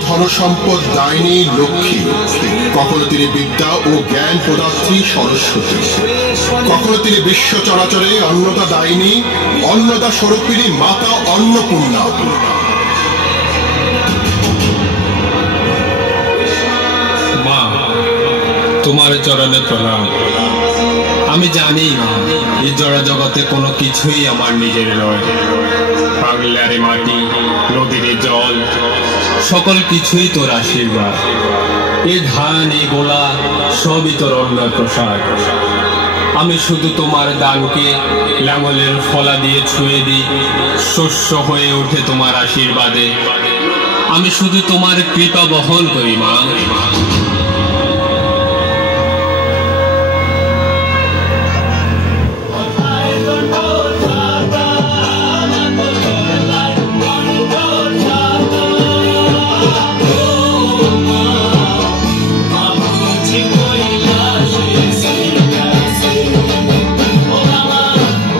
ধনসম্পদ দায়িনী লক্ষ্মী, কখনো তিনি বিদ্যা ও জ্ঞান প্রদাত্রী সরস্বতী, কখনো তিনি বিশ্ব চরাচরে অন্নদা দায়িনী, অন্নদা স্বরূপিণী মাতা অন্নপূর্ণা। মা, তোমার চরণে প্রণাম। আমি জানি না এই জড় জগতে কোনো কিছুই আমার নিজের নয়। বাংলার মাটি, নদীর জল, সকল কিছুই তোর আশীর্বাদ। এ ধান, এ গোলা সবই তোর অন্যের প্রসাদ। আমি শুধু তোমার দানকে লাঙলের ফলা দিয়ে ছুঁয়ে দিই, শস্য হয়ে ওঠে তোমার আশীর্বাদে। আমি শুধু তোমার কৃপা বহন করি মা।